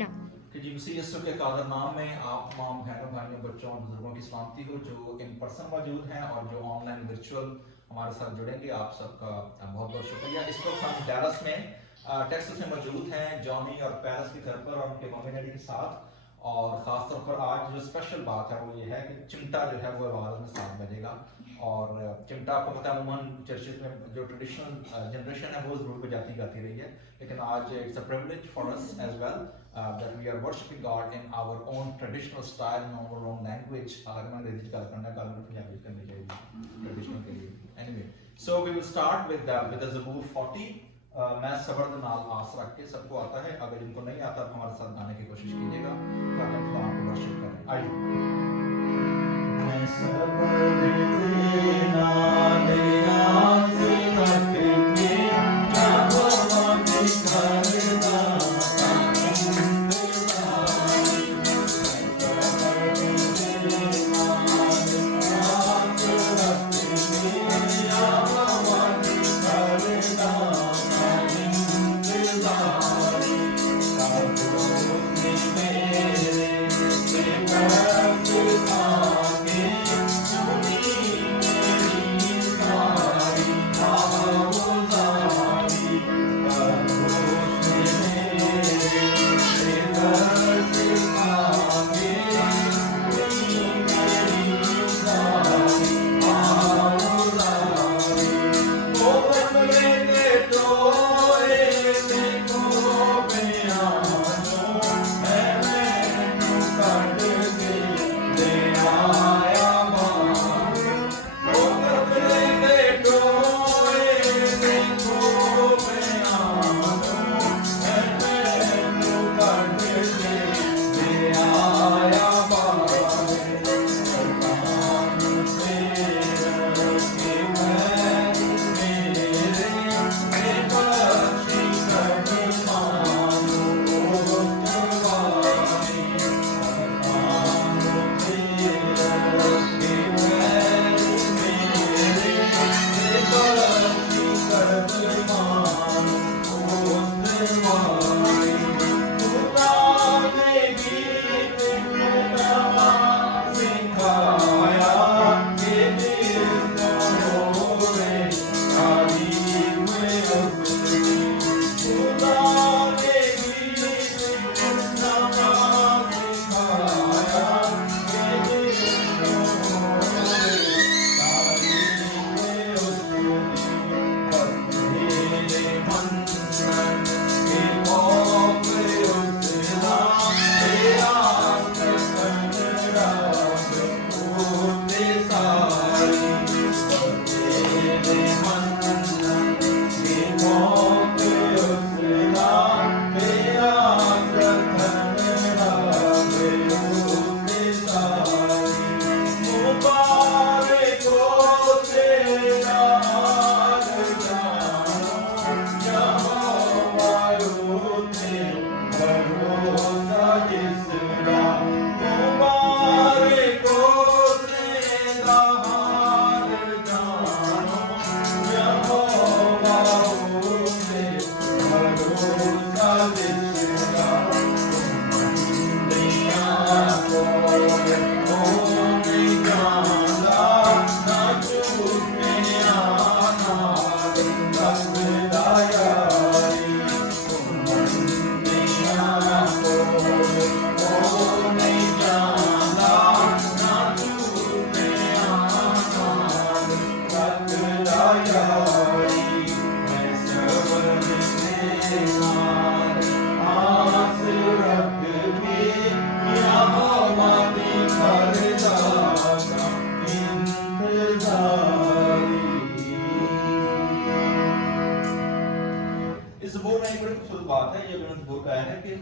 now. کہ جی مسیح یسوع کے قادر نام میں آپ تمام بہنوں بھائیوں بچوں اور بزرگوں کی سلامتی ہو جو ان پرسن موجود ہیں اور جو آن لائن ورچوئل ہمارے ساتھ جڑیں گے. آپ سب کا بہت بہت شکریہ. اس وقت ہم ڈیلس میں ٹیکساس میں موجود ہیں جانی اور پیرس کی گھر پر اور ان کے ممی ڈیڈی کے ساتھ. اور خاص طور پر آج جو اسپیشل بات ہے وہ یہ ہے کہ چمٹا جو ہے وہ آواز میں ساتھ بجے گا. اور چمٹا آپ کو پتہ ہے عموماً چرچز میں جو ٹریڈیشنل جنریشن ہے وہ ضرور بجاتی گاتی رہی ہے, لیکن آج it's a privilege for us as well that we are worshiping God in our own traditional style, in our own language. اگر میں انگریزی کا کرنا ہے میں پنجابی کرنی چاہیے ٹریڈیشنل کے لیے. Anyway, so we will start with the Zabur 40. میں صبر نال آس رکھ کے سب کو آتا ہے, اگر جن کو نہیں آتا تو ہمارے ساتھ گانے کی کوشش کیجیے گا تاکہ ہم خدا کو ورشپ کریں. آئیے. میں صبر نال آس رکھ کے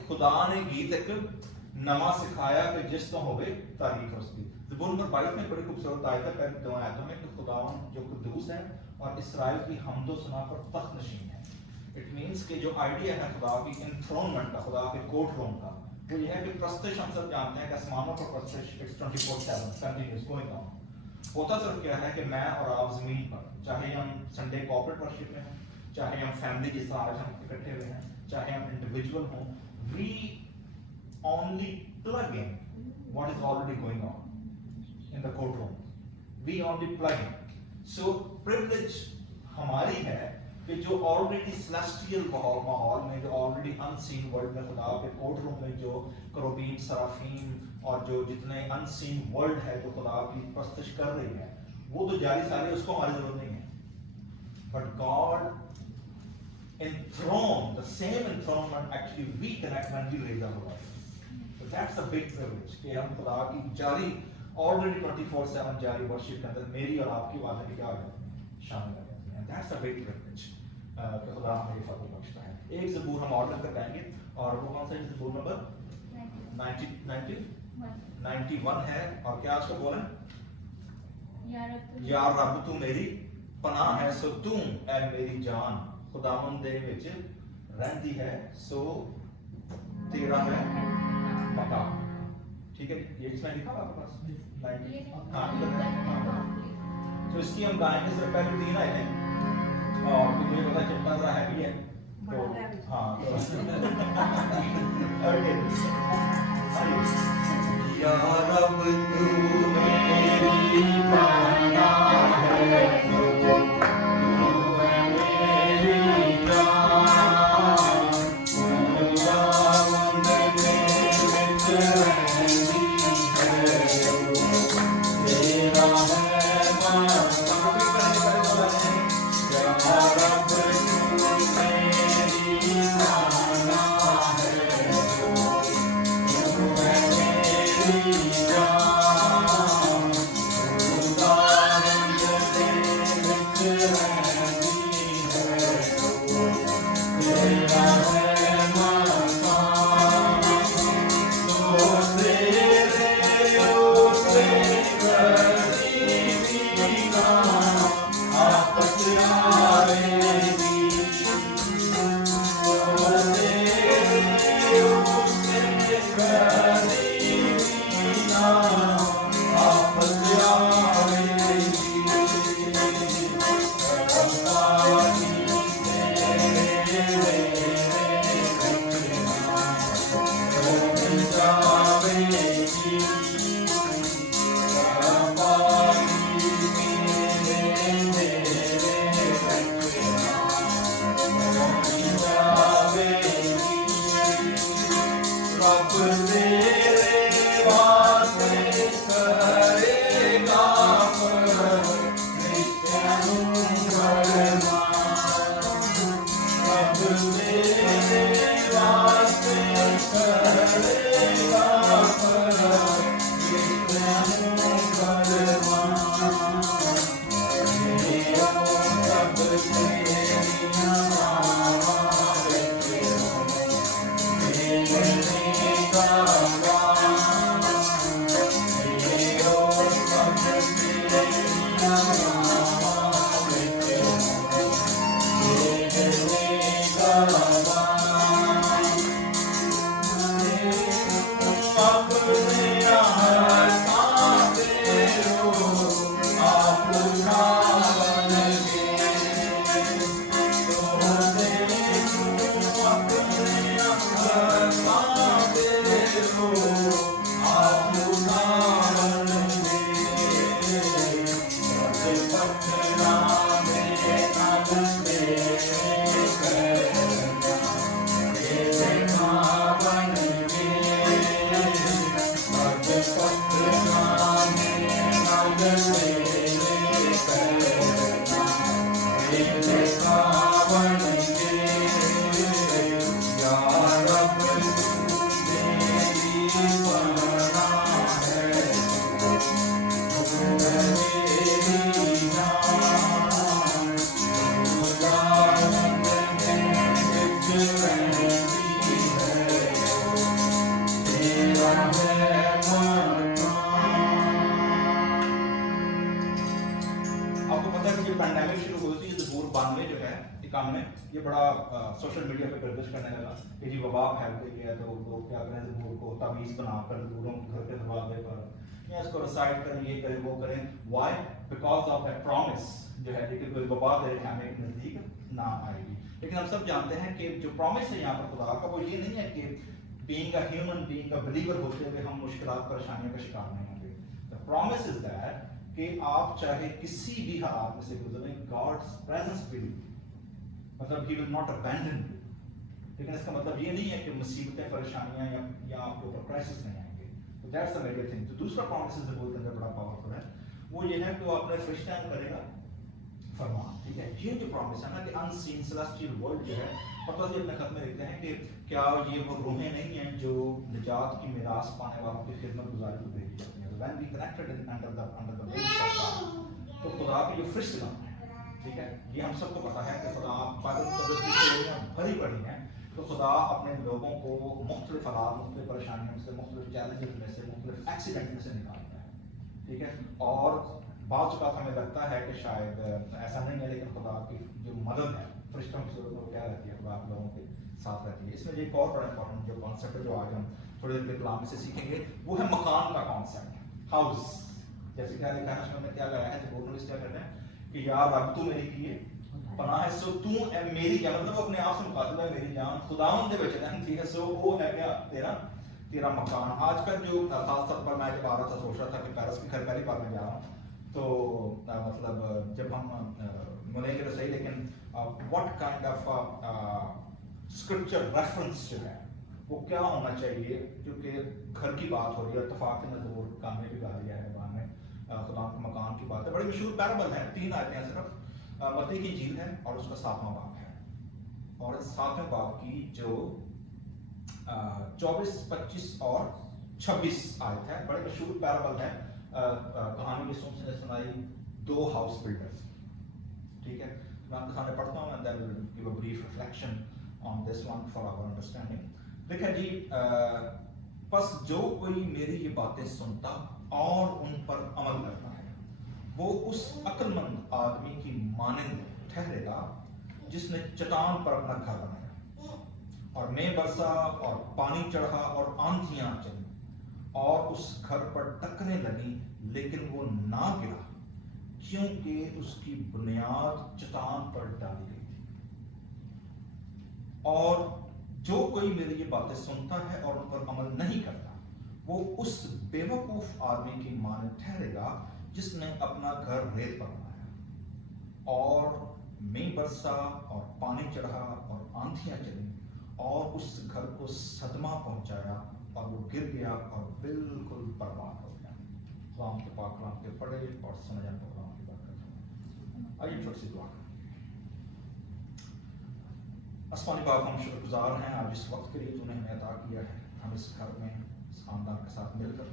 خدا نے گیت ایک نواں سکھایا کہ جس تو ہوئے تعریف اس کی. زبور نمبر 22 میں بڑی خوبصورت آیت ہے پہلے دو آیتوں میں کہ خداوند جو قدوس ہے اور اسرائیل کی حمد و ثنا پر تخت نشین ہے. اٹ مینس کہ جو آئیڈیا ہے خدا کی انتھرونمنٹ کا, خدا کے کورٹ روم کا, وہ یہ ہے کہ پرستش ہم سب جانتے ہیں کہ آسمانوں پر پرستش 24/7 کنٹینیوس گوئنگ آن. ہوتا صرف کیا ہے کہ میں اور آپ زمین پر, چاہے ہم سنڈے کارپوریٹ ورشپ میں ہوں, چاہے ہم فیملی جس طرح آج ہم اکٹھے ہوئے ہیں, چاہے ہم انڈیویجول ہوں, وی only plug in what is already going on in the courtroom. We only plug in. So privilege हमारी है कि जो ऑलरेडी सेलेस्टियल माहौल में, जो ऑलरेडी अनसीन वर्ल्ड में, खुदा के कोर्ट रूम में जो करोबीन, सराफीम और जो जितने अनसीन वर्ल्ड है जो खुदा की परस्तिश कर रही है, वो तो जारी सारी, उसको हमारी जरूरत नहीं है. But God enthroned, the same enthronement actually we connect when we raise our voices. So that's the big privilege कि हम खुदा की जारी already 24/7 जारी वर्शिप के अंदर मेरी और आपकी बातें भी क्या शामिल है. And that's a big privilege कि खुदा हमें फजल बख्शता है. एक ज़बूर हम ऑर्डर कर पाएंगे, और वो कौन सा है? ज़बूर नंबर 91 है. और क्या उसका बोल है? या रब तू मेरी पनाह है, सो तू ऐ मेरी जान खुदावंद दे विच रहंदी है, सो तेरा है मकाम. ठीक है, ये इसमें लिखा हुआ आपके पास 90. तो इसकी हम गाएंगे. सिर्फ पहले 3 आए थे और मुझे पता चलता जरा हैवी है, तो हाँ या रब तू मेरी पनाह है, ये बड़ा सोशल मीडिया पे गर्दिश करने लगा कि जी वबा फैल गई है, तो लोग क्या करें, ज़बूर को तावीज़ बनाकर ज़बूरों के घर के दरवाजे पर या इसको रिसाइट करें, ये करें वो करें. Why? Because of that promise जो है कि कोई वबा तेरे खाने के नज़दीक ना आएगी. लेकिन हम सब जानते हैं कि जो प्रॉमिस है यहाँ पर खुदा का, वो ये नहीं है कि being a human being a believer होते हुए हम मुश्किलात परेशानियों का शिकार नहीं होंगे. The promise is that कि आप चाहे किसी भी हालात में से गुजरें, God's presence will be, मतलब He will not abandon you. लेकिन इसका मतलब ये नहीं है कि मुसीबतें परेशानियां या आपके ऊपर क्राइसिस नहीं आएंगे. तो दैट्स द मेजर थिंग. तो दूसरा प्रॉमिस इस बोलते हैं बड़ा पावरफुल है, वो ये है कि वो अपने फरिश्तों को करेगा फरमान. ठीक है, ये जो प्रॉमिस है ना कि अनसीन सेलेस्टियल वर्ल्ड जो है, मतलब ये अपने खत में लिखते हैं कि क्या ये वो रूहें नहीं हैं जो निजात की मिरास पाने वालों की खिदमत गुजारी को भेजी जाती हैं. When we connected under the wings of God, तो खुदा के जो फरिश्ते हैं, ठीक है, ये हम सबको पता है कि खुदा बाइबल मुक़द्दस की स्टोरियां भरी पड़ी हैं. तो खुदा अपने लोगों को मुख्तलिफ हालात, मुख्तलिफ परेशानियों से, मुख्तलिफ चैलेंजेस में से, मुख्तलिफ एक्सीडेंट में से निकालता है. ठीक है, और बाद बात हमें लगता है कि शायद ऐसा नहीं है, लेकिन खुदा की जो मदद है फरिश्तों की सूरत में वो क्या रहती है, खुदा आप लोगों के साथ रहती है. इसमें एक और बड़ा इंपॉर्टेंट जो कॉन्सेप्ट है, जो आज हम थोड़ी देर के कलाम में से सीखेंगे, वो है मकान का कॉन्सेप्ट, हाउस. जैसे क्या लिखा है उसमें, क्या लगाया है, जो बोलने क्या कहते हैं कि यार रब तू मेरी की है पनाह है, सो तू मेरी जान, मतलब अपने आप से मुखातिब है, मेरी जान खुदावंद दे विच है. ठीक है, सो वो है क्या तेरा मकान. आज का जो खास तौर पर मैं जब आ रहा था, सोच रहा था कि पेरिस की घर पहली बार मैं जा रहा हूँ, तो मतलब जब हम मिलेंगे तो सही, लेकिन what kind of scripture reference जो है वो क्या होना चाहिए, क्योंकि घर की बात हो रही है, इत्तेफाक से ज़रूर काम में भी गा दिया है बाद में, खुदा के मकान की बात है. बड़ी मशहूर पैराबल है, 3 आयतें हैं सिर्फ. मत्ती की इंजील है और उसका 7वां बाब है, और 7वें बाब की जो 24, 25 और 26 आयत है, बड़ी मशहूर पैराबल है. कहानी यीशु मसीह ने सुनाई 2 हाउस बिल्डर्स. ठीक है, मैं आपके सामने पढ़ता हूँ, and then will give a brief reflection on this one for our understanding. देखिए जी, बस जो कोई मेरी ये बातें सुनता और उन पर अमल करता है, वो उस अक्लमंद आदमी की मानंद ठहरेगा जिसने चट्टान पर अपना घर बनाया, और मेघ बरसा और पानी चढ़ा और आंधियां चली, और उस घर पर टकरें लगी, लेकिन वो ना गिरा, क्योंकि उसकी बुनियाद चट्टान पर डाली गई थी. और जो कोई मेरी ये बातें सुनता है और उन पर अमल नहीं करता, वो उस बेवकूफ आदमी की मानंद ठहरेगा जिसने अपना घर रेत पर बनाया, और मेघ बरसा और पानी चढ़ा और आंधियां चली और उस घर को सदमा पहुंचाया, और वो गिर गया और बिल्कुल बर्बाद हो गया. खुदाम के पाक कलाम के पढ़े और समझने को खुदाम की बात करता हूँ. आइए छोटी सी दुआ करें. आसमानी बाप, हम शुक्रगुजार हैं आज इस वक्त के लिए तूने हमें अता किया है. हम इस घर में इस खानदान के साथ मिलकर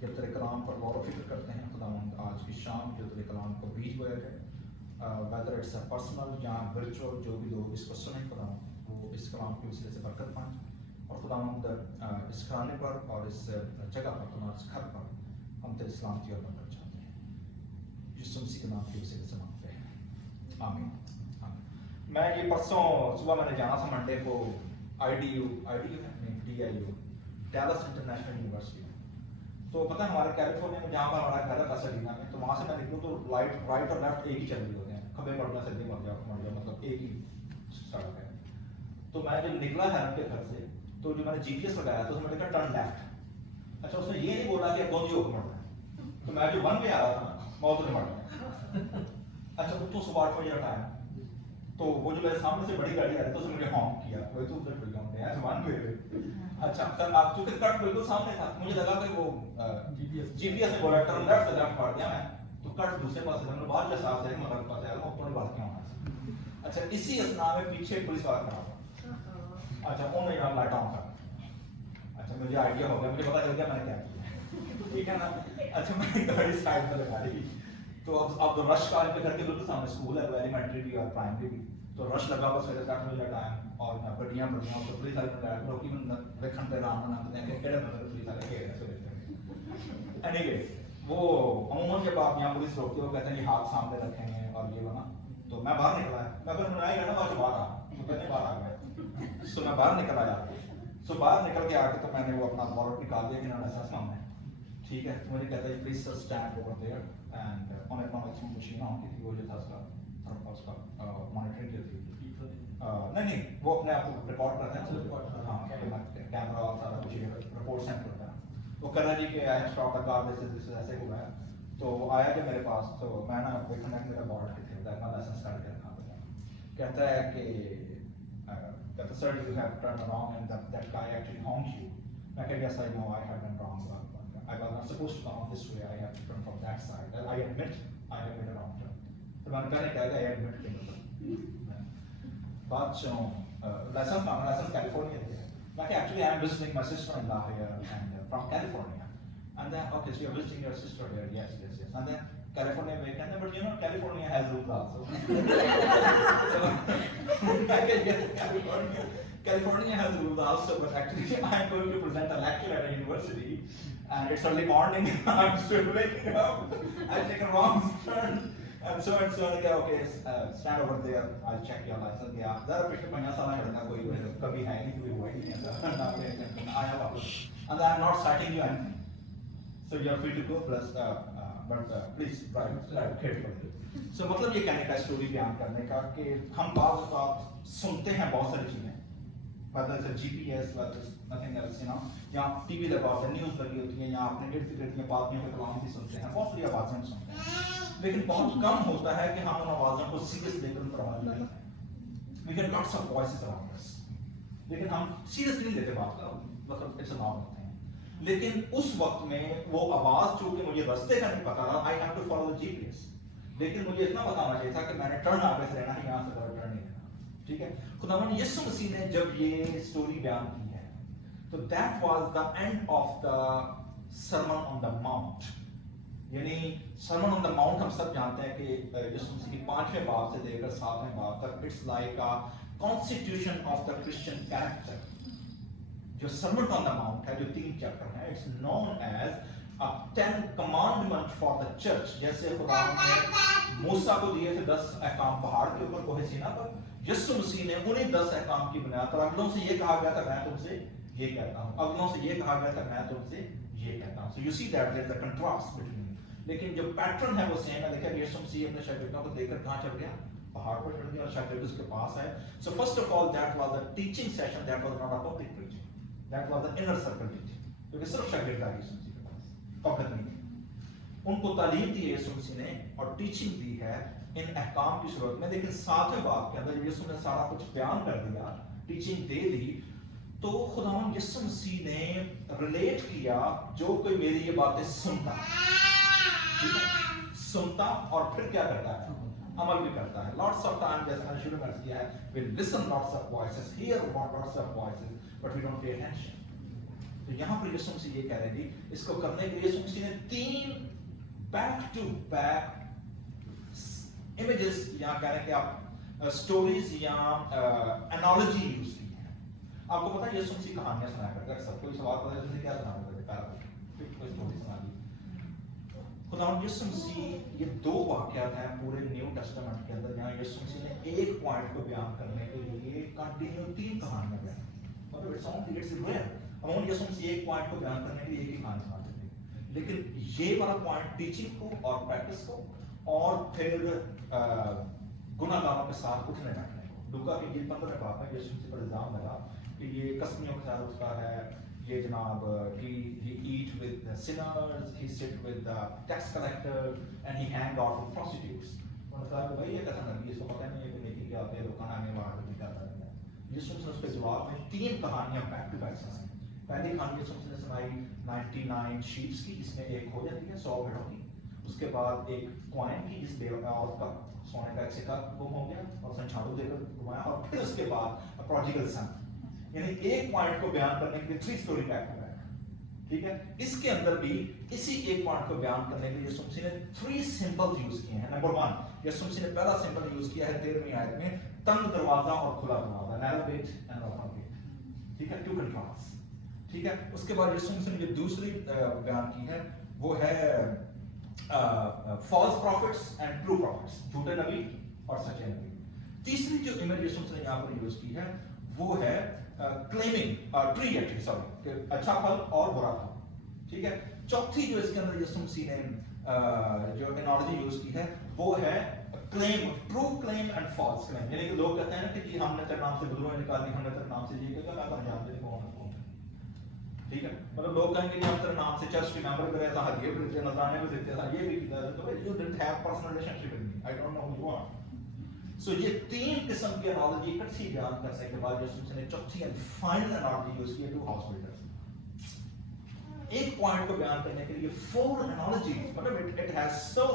जब तेरे कलाम पर गौर व फिक्र करते हैं, खुदावंद आज की शाम जो तेरे कलाम को बीज बोया जाए, वेदर इट्स अ पर्सनल या वर्चुअल, जो भी लोग इसको सुने खुदावंद, वो इस कलाम के वसीले से बरकत पाएं. और खुदावंद इस घराने पर और इस जगह पर, तुम्हारे इस घर पर हम तेरे सलामती और बरकत चाहते हैं. यीशु मसीह के नाम के वसीले से मांगते हैं, आमीन. मैं ये परसों सुबह मैंने जाना था मंडे को IDU है नहीं DIU, डैलस इंटरनेशनल यूनिवर्सिटी. तो पता है हमारे कैलिफोर्निया में जहाँ पर हमारा घर है पैसाडीना में, तो वहाँ से मैं निकलूँ तो राइट और लेफ्ट एक ही चल रही होते हैं, खब्बे पड़ना सज्जे मर जाओ, मतलब एक ही सड़क है. तो मैं जब निकला है उनके घर से, तो जो मैंने GPS लगाया तो उसमें लिखा टर्न लेफ्ट. अच्छा, उसने ये नहीं बोला कि कौन सी होकर मरना है, तो मैं जो 1 पे आ रहा था ना, मैं उधर मर गया. अच्छा, तो सुबह 8 बजे का टाइम, तो वो जो मेरे सामने से बड़ी गाड़ी आ रही थी, उसने मुझे हॉर्न किया, वही तो उधर खड़ी होंगे यार, 1 पे. अच्छा, सर आप चूंकि कट बिल्कुल सामने था, मुझे लगा कि वो GPS ने बोला टर्न लेफ्ट, से लेफ्ट मार दिया मैं, तो कट दूसरे पास से, मैंने बाद में साफ से मतलब पता है ऊपर बात क्या होना. अच्छा, इसी असना में पीछे पुलिस वाला खड़ा था. अच्छा, उन्होंने यहाँ लाइट ऑन कर. अच्छा, मुझे आइडिया हो गया, मुझे पता चल गया मैंने क्या किया. ठीक है ना. अच्छा, मैं गाड़ी साइड में लगा ली. तो अब तो रश का पे करके बिल्कुल सामने स्कूल है, एलिमेंट्री भी और प्राइमरी भी, तो रश लगा बस मेरे 7 बजे का टाइम, और गड्डियां बढ़िया, तो पुलिस वाले ने लोग की देखन पे राम नाम ने केड़े मतलब पुलिस वाले के रहे. एनीवे, वो अमूमन जब आप यहाँ पुलिस रोकते हो, कहते हैं ये हाथ सामने रखेंगे और ये बना. तो मैं बाहर निकला है, मैं अगर बनाई ना बाहर आ, तो कहते बाहर आ गया. सो मैं बाहर निकल आया. सो बाहर निकल के आके तो मैंने वो अपना वॉलेट निकाल दिया कि ना ऐसा सामने. ठीक है, तो मुझे कहता है please sir stand over there, and on एक मशीन ऑन की थी, वो जो था उसका मॉनिटरिंग जो थी, नहीं वो अपने आप को रिकॉर्ड करते हैं, हाँ कैमरा और सारा कुछ रिपोर्ट सेंड करता है। वो कर रहा है जी कि I stop the car, this ऐसे हुआ है। तो आया जब मेरे पास, तो मैं ना देखना कि मेरा बॉर्ड कितने होता है, मैं लाइसेंस कार्ड के रखा था। कहता है कि कहता sir you have turn around and that guy actually honked you. मैं कह yes I know I have done wrong, I was not supposed to come this way, I have to come from that side. I admit I have made a wrong turn. तो मैंने कहने कहा I admit कि बाद चुनो licence मांगा, licence California दिया। मैं कहा actually I am visiting my sister-in-law here and from California. And then okay, so you are visiting your sister here? Yes. And then California में कहते but you know California has rules also. So I said yes, California has rules also, but actually I am going to present a lecture at a university and it's early morning, I'm still waking up, I take a wrong turn and so okay, stand over there, I'll check your license. Yeah, ज़रा पिछले 5 साल में लड़का कोई कभी है नहीं, कोई हुआ ही नहीं ऐसा, आया वापस, and I'm not citing you anything, so you are free to go, plus but please drive carefully. So मतलब ये कहने का स्टोरी बयान करने का कि हम बात सुनते हैं बहुत सारी चीजें, whether it's a GPS, whether it's nothing else, you know, या टीवी लगा होता है, न्यूज़ लगी होती है, या अपने इर्द गिर्द में बातों के कलाम भी सुनते हैं, बहुत सारी आवाज़ें हम सुनते हैं, लेकिन बहुत कम होता है कि हम उन आवाज़ों को सीरियस लेकर उन पर अमल करें। We get lots of voices around us, लेकिन हम सीरियस नहीं लेते बात का, मतलब it's a normal thing। लेकिन उस वक्त में वो आवाज़ चूँकि मुझे रास्ते का नहीं पता था, I have to follow the GPS, लेकिन मुझे इतना पता होना चाहिए था कि मैंने टर्न आगे से लेना है, यहाँ से टर्न नहीं लेना, ठीक है। खुदावंद यीशु मसीह ने जब ये स्टोरी बयान की है, तो that was the end of the sermon on the mount, यानी sermon on the mount हम सब जानते हैं कि यीशु मसीह की 5वें बाब से लेकर 7वें बाब तक it's like a constitution of the Christian character। जो sermon on the mount है, जो 3 चैप्टर हैं, it's known as a 10 commandment for the church। जैसे खुदावंद ने मूसा को दिए थे 10 अहकाम पहाड़ के ऊपर कोहे सीना पर, यीशु मसीह ने उन्हीं 10 अहकाम की बुनियाद पर अगलों से ये कहा गया था मैं तुमसे ये कहता हूँ, अगलों से ये कहा गया था मैं तुमसे ये कहता हूँ। So you see that there is a contrast between, लेकिन जो पैटर्न है वो सेम है। देखिए यीशु मसीह अपने शागिर्दों को देखकर कहाँ चढ़ गया, पहाड़ पर चढ़ गया और शागिर्द उसके पास आए। So first of all that was a teaching session, that was not a public preaching, that was the inner circle teaching, क्योंकि सिर्फ शागिर्द आए यीशु मसीह के पास, पब्लिक नहीं थी। उनको तालीम दी यीशु मसीह ने और टीचिंग दी है इन अहकाम की सूरत में, लेकिन 7वें बाब के अंदर जब यीशु ने सारा कुछ बयान कर दिया, टीचिंग दे दी, तो खुदावंद यीशु मसीह ने रिलेट किया जो कोई मेरी ये बातें सुनता, ठीक है, सुनता और फिर क्या करता है, अमल भी करता है। Lots of times जैसे मैंने शुरू में किया है, we listen lots of voices, hear lots of voices, but we don't pay attention। तो यहाँ पर यीशु मसीह ये कह रहे थे, इसको करने के लिए यीशु मसीह ने 3 बैक टू बैक इमेजेस या कह रहे कि आप स्टोरीज या एनालॉजी यूज की है। आपको पता है यीशु मसीह कहानियां सुनाया करते हैं, सब कोई सवाल पता है जैसे क्या सुनाया करते हैं, कोई स्टोरी सुना दी। खुदावंद यीशु मसीह ये 2 वाकयात हैं पूरे न्यू टेस्टामेंट के अंदर जहाँ यीशु मसीह ने एक पॉइंट को बयान करने के लिए कंटिन्यू 3 कहानियां बयान, मतलब इट्स ऑन इट्स रेयर, हम यीशु मसीह एक पॉइंट को बयान करने के लिए एक ही कहानी सुनाते थे, लेकिन ये वाला पॉइंट टीचिंग को और प्रैक्टिस को और फिर गुनाहगारों के साथ उठने बैठने को। लूका की इंजील 15 बाब में यीशु मसीह पर इल्जाम लगा कि ये कसमियों के साथ उठता है, ये जनाब he eat with the sinners, he sit with the tax collector and he hang out with prostitutes। उन्होंने कहा कि भाई ये कैसा नबी, इसको पता नहीं है कि नेकी क्या होती है, दुकान आने वाला भी क्या करता है। यीशु मसीह ने उसके जवाब में 3 कहानियां बैक टू बैक सुनाई। पहली कहानी यीशु मसीह ने सुनाई 99 शीप्स की, जिसमें एक हो जाती है 100 भेड़ों की। उसके बाद एक कॉइन की जिस औरत का सोने का एक सिक्का गुम हो गया और उसने झाड़ू देकर घुमाया, और फिर उसके बाद प्रोडिगल सन, यानी एक पॉइंट को बयान करने के लिए 3 स्टोरी बैक टू बैक, ठीक है। इसके अंदर भी इसी एक पॉइंट को बयान करने के लिए यीशु मसीह ने 3 सिंबल्स यूज किए हैं। नंबर 1 यीशु मसीह ने पहला सिंबल यूज किया है 13वीं आयत में, तंग दरवाजा और खुला दरवाजा, narrow gate and open gate, ठीक है, 2 कंट्रास्ट, ठीक है। उसके बाद यीशु मसीह ने जो दूसरी बयान की है वो है false prophets and true prophets, झूठे नबी और सच्चे नबी। तीसरी जो इमेज यीशु मसीह ने यहाँ पर यूज की है वो है क्लेमिंग ट्री, एक्चुअली सॉरी, अच्छा फल और बुरा फल, ठीक है। चौथी जो इसके अंदर यीशु मसीह ने जो एनालॉजी यूज की है वो है claim, true claim and false claim, यानी कि लोग कहते हैं ना कि जी हमने तेरे नाम से बदलुएं निकाल दी, हमने तेरे नाम से ये किया, मैं तो जानते नहीं कौन है कौन है, ठीक है। मतलब लोग कहेंगे कि हम तेरे नाम से चर्च के मेंबर करे था, हदिये भी देते, नजराने भी देते, ये भी किया, तो भाई you didn't have personal relationship with me, I don't know who you are. So ये तीन किस्म की एनालॉजी इकट्ठी बयान करने के बाद यीशु ने चौथी एंड फाइनल एनालॉजी यूज की टू हाउस बिल्डर्स। एक पॉइंट को बयान करने के लिए फोर एनालॉजीज, मतलब it has so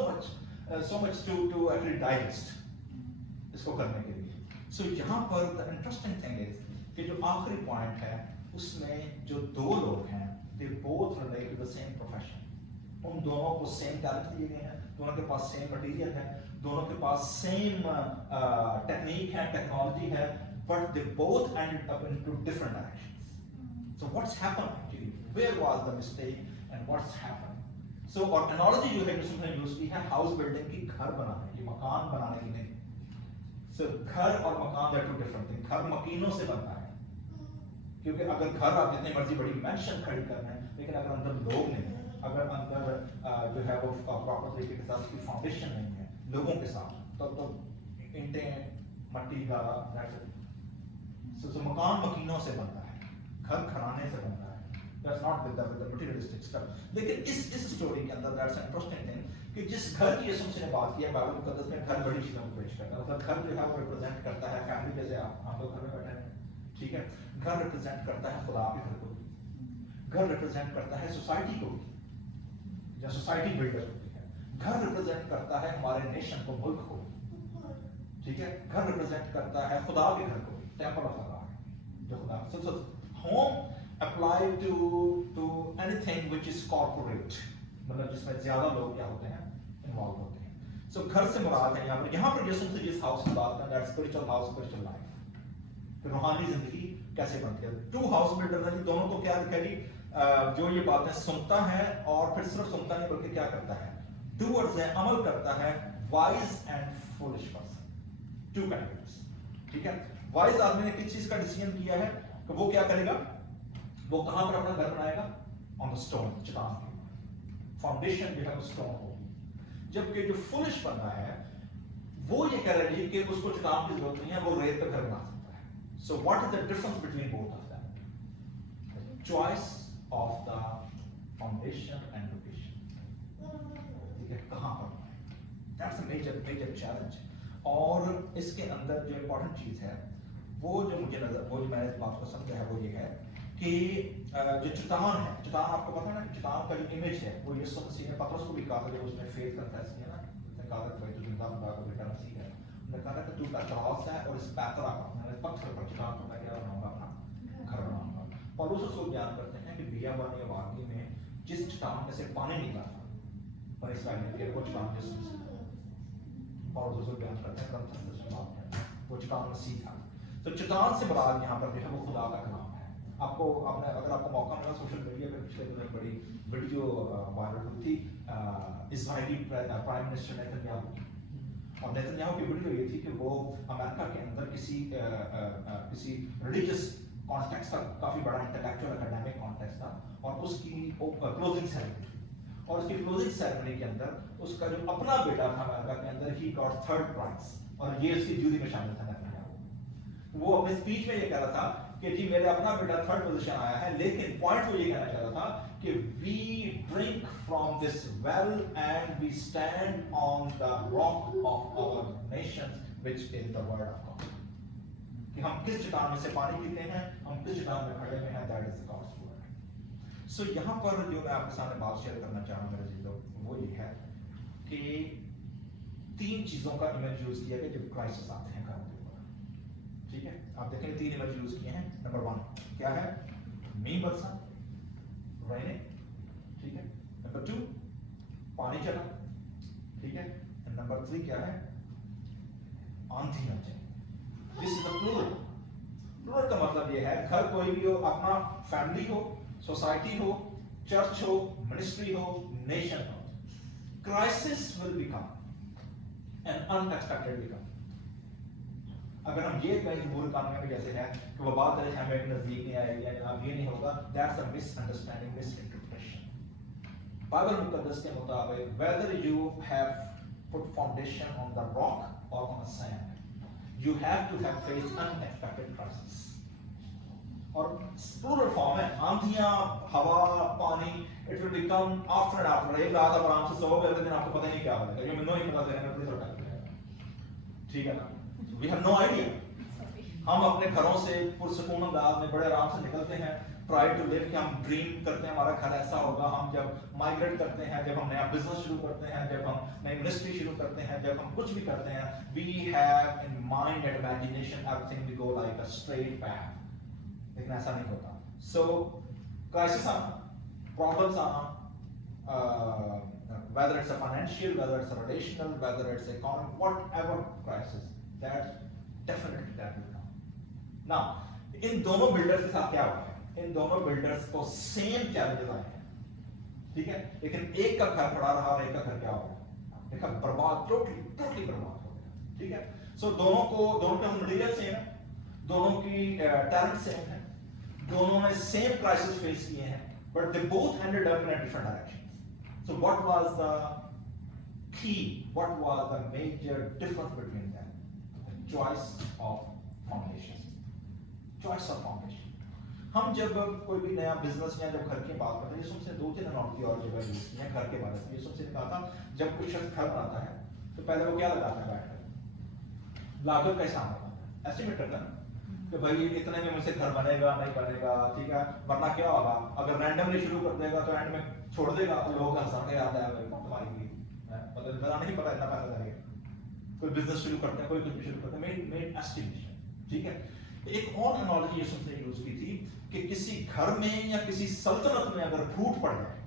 much to actually digest इसको करने के लिए। सो यहाँ पर द इंटरेस्टिंग थिंग इज कि जो आखिरी पॉइंट है उसमें जो दो लोग हैं, they both relate to the same profession, उन दोनों को सेम टैलेंट दिए गए हैं, दोनों के पास सेम मटेरियल है, दोनों के पास सेम टेक्निक है, टेक्नोलॉजी है, but they both ended up into different directions. So what's happened actually, where was the mistake and what's happened. So और एनालॉजी जो है जिसने यूज की है हाउस बिल्डिंग की, घर बनाने की, मकान बनाने की नहीं। सो घर और मकान दे टू डिफरेंट थिंग। घर मकीनों से बनता है, क्योंकि अगर घर आप जितनी मर्जी बड़ी मैंशन खड़ी कर रहे हैं, लेकिन अगर अंदर लोग नहीं है, अगर अंदर जो है वो प्रॉपर तरीके के साथ उसकी फाउंडेशन नहीं है लोगों के साथ, तो ईंटें, मट्टी, गारा, दैट्स इट। सो मकान मकीनों से बनता है, घर घराने से बनता है, that's not with the materialistic stuff. लेकिन इस स्टोरी के अंदर दैट्स इंटरेस्टिंग थिंग कि जिस घर की यीशु ने बात की है बाइबल मुकद्दस में, घर बड़ी चीजों को पेश करता है। मतलब घर जो है वो रिप्रेजेंट करता है फैमिली, जैसे आप लोग घर में बैठे हैं, ठीक है। घर रिप्रेजेंट करता है खुदा के घर को, घर रिप्रेजेंट करता है सोसाइटी को, या सोसाइटी बिल्डर को, घर रिप्रेजेंट करता है हमारे नेशन को, मुल्क को, ठीक है। घर रिप्रेजेंट करता है खुदा के घर को, टेंपल ऑफ गॉड, जो खुदा। So home apply to anything which is corporate, मतलब जिसमें ज्यादा लोग क्या होते हैं, इन्वॉल्व होते हैं। सो घर से मुराद है यहाँ पर यीशु से जिस हाउस की बात करें, that spiritual house, spiritual life, रूहानी जिंदगी कैसे बनती है। टू हाउस बिल्डर हैं, दोनों को क्या दिखेगी, जो ये बातें सुनता है और फिर सिर्फ सुनता नहीं बल्कि क्या करता है, डूअर्स है, अमल करता है, wise and foolish person, two categories, ठीक है। वाइज आदमी ने किस चीज का डिसीजन किया है कि वो क्या करेगा, वो कहां पर अपना घर बनाएगा, ऑन द स्टोन, चट्टान के ऊपर, फाउंडेशन जो है वो स्टोन होगी। जबकि जो फूलिश बंदा है वो ये कह रहा है कि उसको चट्टान की जरूरत नहीं है, वो रेत पे घर बना सकता है। So what is the difference between both of them, choice of the foundation and location, ठीक है, कहाँ पर, that's a major challenge। और इसके अंदर जो इम्पोर्टेंट चीज है वो जो मुझे नजर, वो जो मैंने इस बात को समझा है वो ये है कि जो चट्टान है, चट्टान आपको पता है ना, चट्टान का जो इमेज है वो यीशु मसीह ने पतरस को भी कहा था जब उसने फेथ कन्फेस किया ना, उसने कहा था भाई तू जिंदा खुदा का बेटा मसीह है, उसने कहा था कि तू क्रॉस है और इस पैतरा पर, मैंने पत्थर पर, चट्टान पर मैं क्या बनाऊंगा, अपना घर बनाऊंगा। पौलुस उसको बयान करते हैं कि बियाबानी वादी में जिस चट्टान में से पानी निकला था पर इसराइल के, वो चट्टान जिस पौलुस उसको बयान करते हैं ग्रंथ से बात है, वो चट्टान मसीह था। तो चट्टान से मुराद यहाँ पर जो है वो खुदा का कलाम है। आपने अगर आपको मौका मिला सोशल मीडिया पे पिछले दिनों बड़ी वीडियो वायरल हुई थी इजरायली प्राइम मिनिस्टर नेतन्याहू की, और नेतन्याहू की वीडियो ये थी कि वो अमेरिका के अंदर किसी रिलीजियस कॉन्टेक्स्ट था, काफी बड़ा इंटेलेक्चुअल एकेडमिक कॉन्टेक्स्ट था, और उसकी क्लोजिंग सेरेमनी, और उसकी क्लोजिंग सेरेमनी के अंदर उसका जो अपना बेटा था अमेरिका के अंदर, ही गॉट थर्ड प्राइज, और ये उसकी जूरी में शामिल था नेतन्याहू। वो अपने स्पीच में ये कह रहा था कि जी मेरा अपना बेटा थर्ड पोजीशन आया है, लेकिन पॉइंट वो ये कहना चाह रहा था कि we drink from this well and we stand on the rock of our nation which is the word of God, कि हम किस चट्टान में से पानी पीते हैं, हम किस चट्टान में खड़े हुए हैं, that is the God's word. So यहाँ पर जो मैं आपके सामने बात शेयर करना चाहूंगा मेरे जीजों, वो ये है कि तीन चीजों का इमेज यूज किया गया जब क्राइसिस आते हैं घरों के ऊपर, ठीक है। आप देखेंगे तीन इमेज यूज किए हैं। नंबर 1 क्या है, मींह बरसा, रेनिंग, ठीक है। नंबर 2 पानी चला, ठीक है। नंबर 3 क्या है, आंधी आ जाए। This is the plural. Plural का मतलब ये है घर कोई भी हो, अपना फैमिली हो, सोसाइटी हो, चर्च हो, मिनिस्ट्री हो, नेशन हो, crisis will become and unexpected become. अगर हम ये कहें मूल कानून में जैसे है कि वो बात है हमें नजदीक नहीं आएगी, अब ये नहीं होगा, दैट्स अ मिसअंडरस्टैंडिंग, मिसइंटरप्रिटेशन। बाइबल मुकद्दस के मुताबिक whether you have put foundation on the rock or on the sand. You have to have faced unexpected crisis. और plural form है, आंधियां, हवा, पानी, it will become after and after. एक रात आप आराम से सोओगे, अगले दिन आपको पता नहीं क्या होगा, ये मैं नहीं पता चलेगा, प्लीज हटा, ठीक है ना? We have no idea. हम अपने घरों से पुरसकून अंदाज में बड़े आराम से निकलते हैं, try to live कि हम ड्रीम करते हैं हमारा घर ऐसा होगा, हम जब माइग्रेट करते हैं, जब हम नया बिजनेस शुरू करते हैं, जब हम नई इंडस्ट्री शुरू करते हैं, जब हम कुछ भी करते हैं, we have in mind and imagination everything will go like a straight path. लेकिन ऐसा नहीं होता. So crisis आना, problems आना, whether it's a financial, whether it's a relational, whether it's economic, whatever crisis, that definitely that will come. Now इन दोनों builders के साथ क्या हुआ है? इन दोनों बिल्डर्स को सेम चैलेंजेस आए हैं, ठीक है, लेकिन एक का घर खड़ा रहा और एक का घर क्या हो गया? देखा बर्बाद, टोटली बर्बाद हो गया, ठीक है. सो दोनों के मटेरियल सेम है, दोनों की टैलेंट सेम है, दोनों ने सेम क्राइसिस फेस किए हैं, but they both ended up in a different direction. So what was the key? What was the major difference between them? The choice of foundation. Choice of foundation. हम जब कोई भी नया business या जब घर की बात करते हैं, ये सबसे 2-3 अनाउंस और जगह यूज की है घर के बारे में. ये सबसे कहा था जब कोई शख्स घर बनाता है तो पहले वो क्या लगाता है? बैठकर लागत का हिसाब लगाता है, एस्टिमेट करता है कि भाई इतने में मुझसे घर बनेगा नहीं बनेगा, ठीक है, वरना क्या होगा अगर रैंडमली शुरू कर देगा तो एंड में छोड़ देगा तो लोग हंसने आता है तुम्हारी मतलब बता नहीं पता इतना पैसा लगेगा. कोई बिजनेस शुरू करते हैं, कोई कुछ भी शुरू करते हैं, मेड एस्टिमेशन, ठीक है. एक और एनालॉजी ये सबसे यूज की थी कि किसी घर में या किसी सल्तनत में अगर फूट पड़ जाए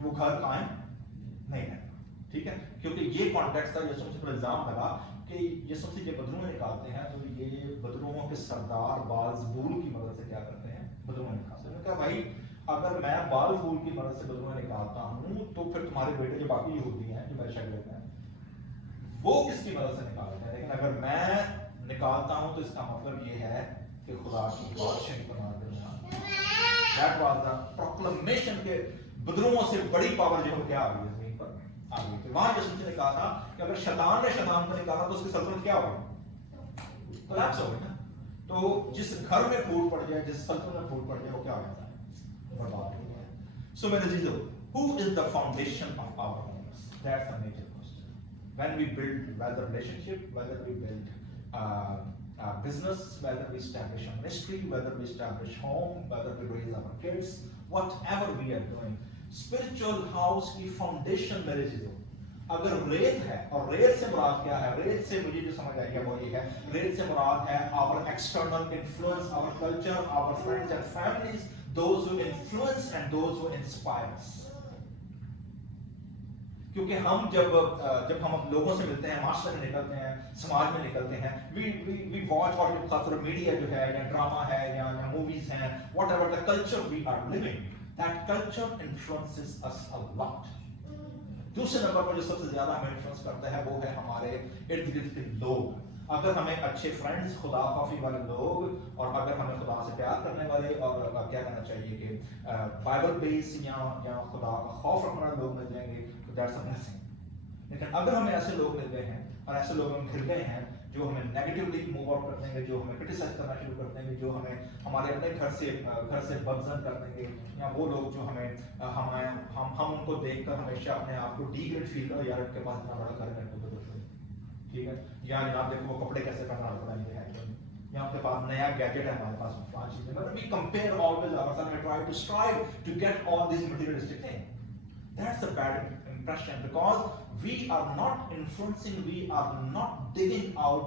वो घर कायम नहीं रहता, ठीक है, क्योंकि ये कॉन्टेक्स्ट था. यसुफ से इल्जाम लगा कि यसुफ से जब बदरूं निकालते हैं तो ये बदरूओं के सरदार बालजबूल की मदद से क्या करते हैं? बदरूं निकालते हैं. कहा भाई अगर मैं बालजबूल की मदद से बदरूं निकालता हूं तो फिर तुम्हारे बेटे जो बाकी यहूदी हैं जो मेरे शागिर्द हैं वो किसकी मदद से निकालते हैं, लेकिन अगर मैं निकालता हूं तो इसका मतलब ये है कि खुदा की बादशाही तुम्हारे दरमियान. दैट वाज द प्रोक्लेमेशन के बदरूओं से बड़ी पावर जो क्या आ गई है जमीन पर आ गई. तो वहां यसुफ ने कहा था कि अगर शैतान ने शैतान को निकाला तो उसकी सल्तनत क्या होगी? कोलैप्स हो गई ना. तो जिस घर में फूट पड़ जाए, जिस सल्तनत में फूट पड़ जाए वो क्या हो जाता है? बर्बाद हो जाता है. सो मेरे अजीजों, who is the foundation of our homes? That's the major question. When we build whether relationship, whether we build business, whether we establish a ministry, whether we establish home, whether we raise our kids, whatever we are doing, spiritual house की foundation मेरे चीजों अगर रेत है, और रेत से मुराद क्या है? रेत से मुझे जो समझ आई है वो ये है, रेत से मुराद है our external influence, our culture, our friends and families, those who influence and those who inspire us. क्योंकि हम जब हम लोगों से मिलते हैं, माशरे में निकलते हैं, समाज में निकलते हैं, we watch और खासतौर मीडिया जो है या ड्रामा है या मूवीज हैं, whatever the culture we are living, that culture influences us a lot. दूसरे नंबर पर जो सबसे ज्यादा हमें इन्फ्लुएंस करता है वो है हमारे इर्द गिर्द के लोग. अगर हमें अच्छे फ्रेंड्स, खुदा खौफी वाले लोग, और अगर हमें खुदा से प्यार करने वाले और क्या कहना चाहिए कि बाइबल बेस या खुदा का खौफ रखने वाले लोग मिल जाएंगे तो दैट्स अ ब्लेसिंग. लेकिन अगर हमें ऐसे लोग मिल गए हैं और ऐसे लोग हम घिर गए हैं जो हमें नेगेटिवली मूव आउट कर देंगे, जो हमें क्रिटिसाइज करना शुरू कर देंगे, जो हमें हमारे अपने घर से बदजन कर देंगे, या वो लोग जो हम उनको देखकर हमेशा अपने आप को डीग्रेड फील करो, यार उनके पास इतना बड़ा घर है, ठीक है, या जनाब देखो वो कपड़े कैसे पहना पता नहीं है, या उनके पास नया गैजेट है, हमारे पास पांच चीजें. But we compare always ourselves and try to strive to get all these materialistic things. That's a bad impression because we are not influencing, we are not digging out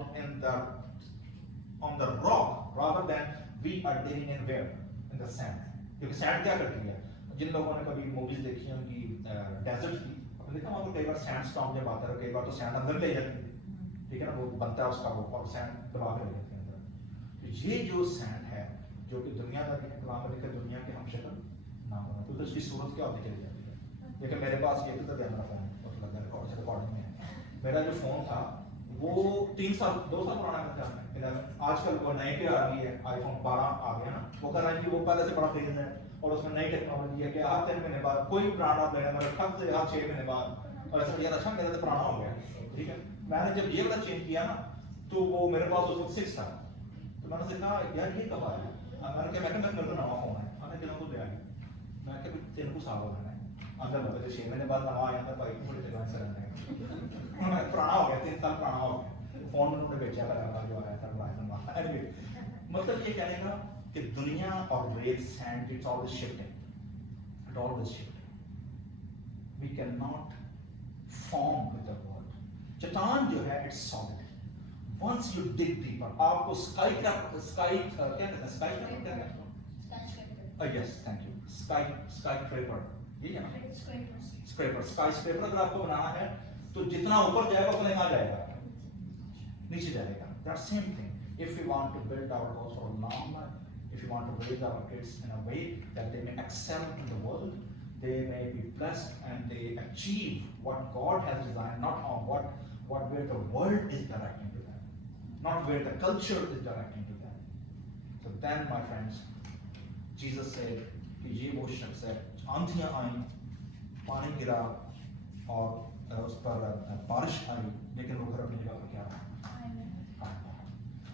on the rock, rather than we are digging in where? In the sand. क्योंकि sand क्या करती है? जिन लोगों ने कभी movies देखी हैं उनकी डेजर्ट की, आपने देखा वहाँ तो कई बार सैंड स्टॉर्म जब आता है, कई बार तो सैंड अंदर ले जाती है, ठीक है ना, वो बनता है उसका वो और सैंड दबा के ले जाते हैं अंदर. तो ये जो सैंड है जो कि दुनियादारी के कलाम में लिखा दुनिया के हम शक्ल ना होना, तो उसकी सूरत क्या होती चली जाती है. लेकिन मेरे पास ये तो मेरा फोन रिकॉर्डिंग में है, मेरा जो फोन था वो 2 साल पुराना था. आजकल वो नए के आ गई है, आईफोन 12 आ गया ना, वो कर रहा है कि वो पहले से बड़ा तेज है और उसमें नई टेक्नोलॉजी है कि हर 3 महीने बाद कोई ब्रांड आप लेना, मतलब हर 6 महीने बाद और ऐसा यार अच्छा मेरा तो पुराना हो गया, ठीक है। मैंने जब ये वाला चेंज किया ना तो वो मेरे पास उस वक्त 6 था, तो मैंने उनसे कहा यार ये कब आया, मैंने कहा मैं मेरे को नवा फोन है, मैंने किलों को दिया, मैं कहा 3 को साल हो गए अंदर लगे 6 महीने बाद नवा आया था भाई थोड़ी जगह से रहने पुराना हो गया, 3 साल पुराना हो गया, फोन में उन्होंने बेचा था जो आया था नवा। एनीवे मतलब ये कहने का कि दुनिया और रेत sand it's always shifting, it always shifting, we can not form with the world. चट्टान जो है it's solid, once you dig deeper, आपको स्काई क्या कहते हैं, स्काई क्या कहते हैं, yes thank you, skyscraper, ये है ना स्क्रैपर, स्काई स्क्रैपर अगर आपको बनाना है तो जितना ऊपर जाएगा उतना यहाँ जाएगा, नीचे जाएगा। That same thing if we want to build our house for long life, if we want to raise our kids in a way that they may excel in the world, they may be blessed and they achieve what God has designed, not on what where the world is directing to them, not where the culture is directing to them. So then my friends, Jesus said कि ये वो शख्स है, आंधियां आई, पानी गिरा और उस पर बारिश आई, लेकिन वो घर अपनी जगह पर क्या रहा।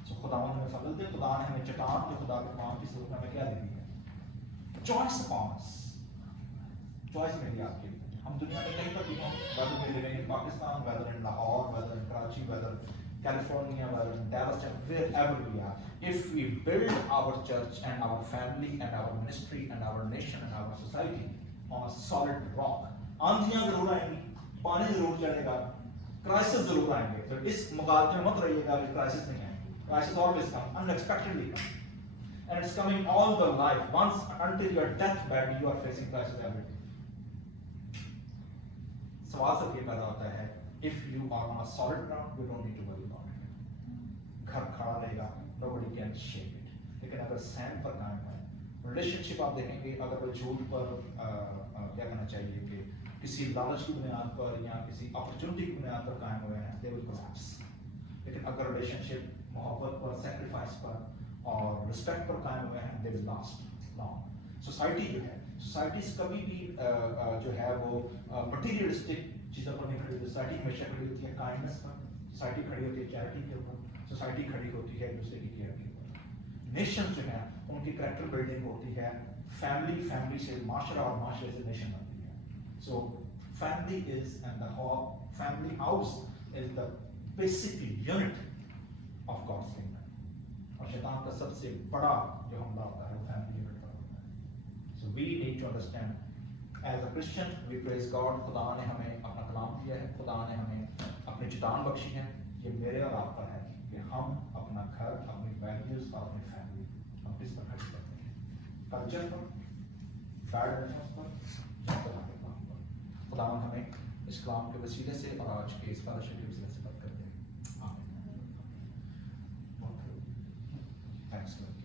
So खुदा ने हमें फजल दिया, खुदा ने हमें चट्टान जो खुदा के काम की सूरत में हमें क्या दे दी है, चॉइस अपॉन अस, चॉइस मिली आपके लिए। हम दुनिया में कहीं पर भी हों, whether we live in Pakistan, whether in Lahore, whether in Karachi, whether California, whether in Dallas, wherever we are, if we build our church and our family and our ministry and our nation and our society on a solid rock, आंधियां जरूर आएंगी, पानी जरूर चढ़ेगा, crisis जरूर आएंगे, तो इस मुकाबले में मत रहिएगा कि क्राइसिस नहीं आएंगे। Crisis always come, unexpectedly come, and it's coming all the life. Once until your deathbed, you are facing crisis every day. सवाल सब ये पैदा होता है, if you are on a solid ground, you don't need to worry about it. घर खड़ा रहेगा, nobody can shake it. लेकिन अगर सैंड पर कायम है, रिलेशनशिप आप देखेंगे, अगर वो झूठ पर क्या कहना चाहिए कि किसी लालच की बुनियाद पर या किसी अपॉर्चुनिटी की बुनियाद पर कायम हुए हैं, they will collapse. लेकिन अगर रिलेशनशिप मोहब्बत पर, सैक्रिफाइस पर और रिस्पेक्ट पर कायम हुए हैं, they will last long. Society जो है, सोसाइटीज कभी भी जो है वो मटीरियलिस्टिक चीज़ों पर नहीं खड़ी होती, सोसाइटी हमेशा खड़ी होती है काइंडनेस पर, सोसाइटी खड़ी होती है चैरिटी के ऊपर, सोसाइटी खड़ी होती है एक दूसरे की केयर के ऊपर। नेशन जो है उनकी कैरेक्टर बिल्डिंग होती है, फैमिली से माशरा और माशरे से नेशन बनती है। So family is and the family house is the basic unit of God's kingdom, और शैतान का सबसे बड़ा जो हमला होता है वो फैमिली यूनिट पर होता है। So we need to understand as a Christian we praise God, खुदा ने हमें अपना कलाम दिया है, खुदा ने हमें अपनी चट्टान बख्शी है, ये मेरे और आपका है कि हम अपना घर, अपनी वैल्यूज और अपनी फैमिली हम किस पर खर्च करते हैं, कल्चर पर, बैड इन्फ्लुएंस पर, या खुदा के काम पर। खुदा हमें इस कलाम के वसीले से और आज के इस फेलोशिप के वसीले से बात करते हैं। आमीन। Thanks, Lord.